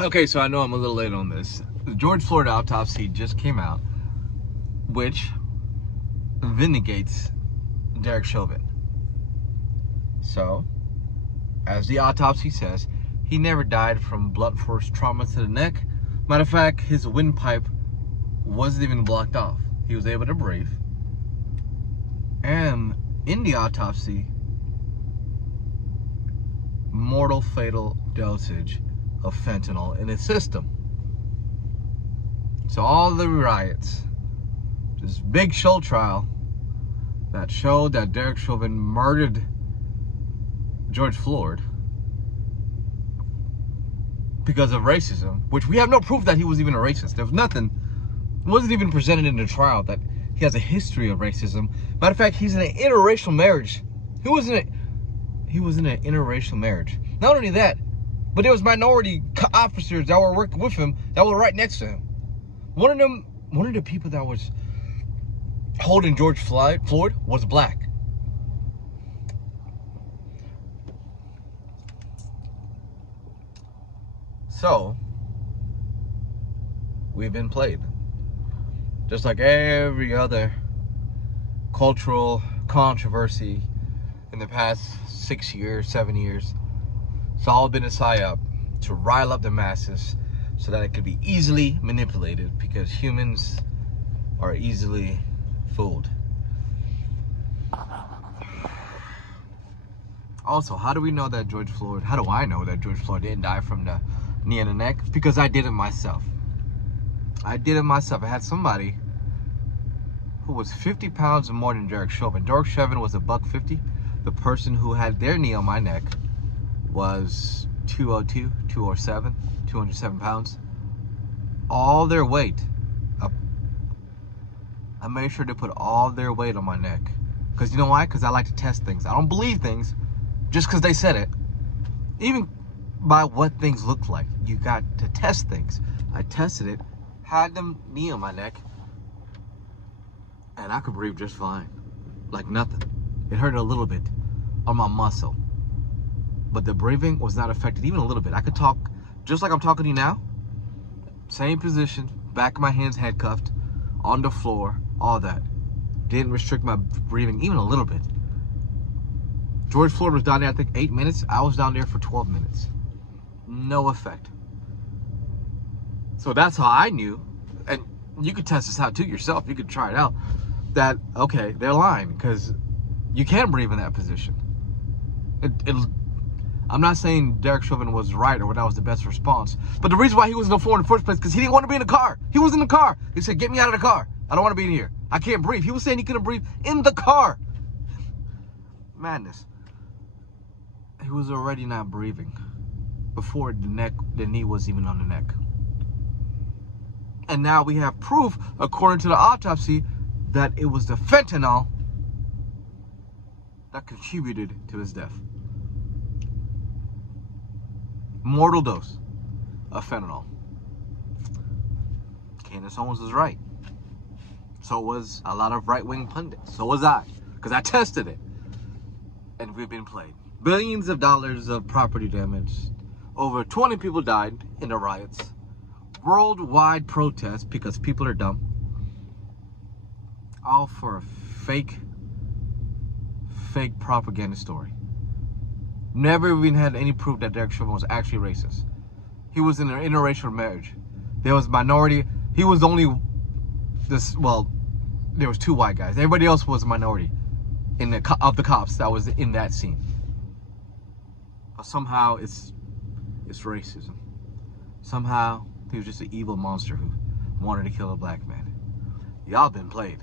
Okay, so I know I'm a little late on this. The George Floyd autopsy just came out, which vindicates Derek Chauvin. So, as the autopsy says, he never died from blunt force trauma to the neck. Matter of fact, his windpipe wasn't even blocked off. He was able to breathe. And in the autopsy, mortal fatal dosage of fentanyl in his system. So all the riots, this big show trial that showed that Derek Chauvin murdered George Floyd because of racism, which we have no proof that he was even a racist. There was nothing, it wasn't even presented in the trial that he has a history of racism. Matter of fact, he's in an interracial marriage. He was in an interracial marriage. Not only that, but there was minority officers that were working with him that were right next to him. One of the people that was holding George Floyd was black. So, we've been played. Just like every other cultural controversy in the past 6 years, 7 years. It's all been a psyop to rile up the masses so that it could be easily manipulated, because humans are easily fooled. Also, how do I know that George Floyd didn't die from the knee and the neck? Because I did it myself. I had somebody who was 50 pounds more than Derek Chauvin. Derek Chauvin was $150. The person who had their knee on my neck was 202, 207, 207 pounds. All their weight. I made sure to put all their weight on my neck. Because you know why? Because I like to test things. I don't believe things just because they said it. Even by what things look like. You got to test things. I tested it, had them knee on my neck, and I could breathe just fine. Like nothing. It hurt a little bit on my muscle, but the breathing was not affected even a little bit. I could talk just like I'm talking to you now. Same position, back of my hands handcuffed, on the floor, all that. Didn't restrict my breathing even a little bit. George Floyd was down there, I think, 8 minutes. I was down there for 12 minutes. No effect. So that's how I knew, and you could test this out too yourself. You could try it out. That, okay, they're lying, because you can't breathe in that position. I'm not saying Derek Chauvin was right or that was the best response, but the reason why he was in the floor in the first place, because he didn't want to be in the car. He was in the car. He said, "Get me out of the car. I don't want to be in here. I can't breathe." He was saying he couldn't breathe in the car. Madness. He was already not breathing before the knee was even on the neck. And now we have proof, according to the autopsy, that it was the fentanyl that contributed to his death. Mortal dose of fentanyl. Candace Owens was right. So was a lot of right-wing pundits. So was I, because I tested it. And we've been played. Billions of dollars of property damage. Over 20 people died in the riots. Worldwide protests because people are dumb. All for a fake propaganda story. Never even had any proof that Derek Chauvin was actually racist. He was in an interracial marriage. There was minority. He was only there was 2 white guys. Everybody else was a minority of the cops that was in that scene. But somehow it's racism. Somehow he was just an evil monster who wanted to kill a black man. Y'all been played.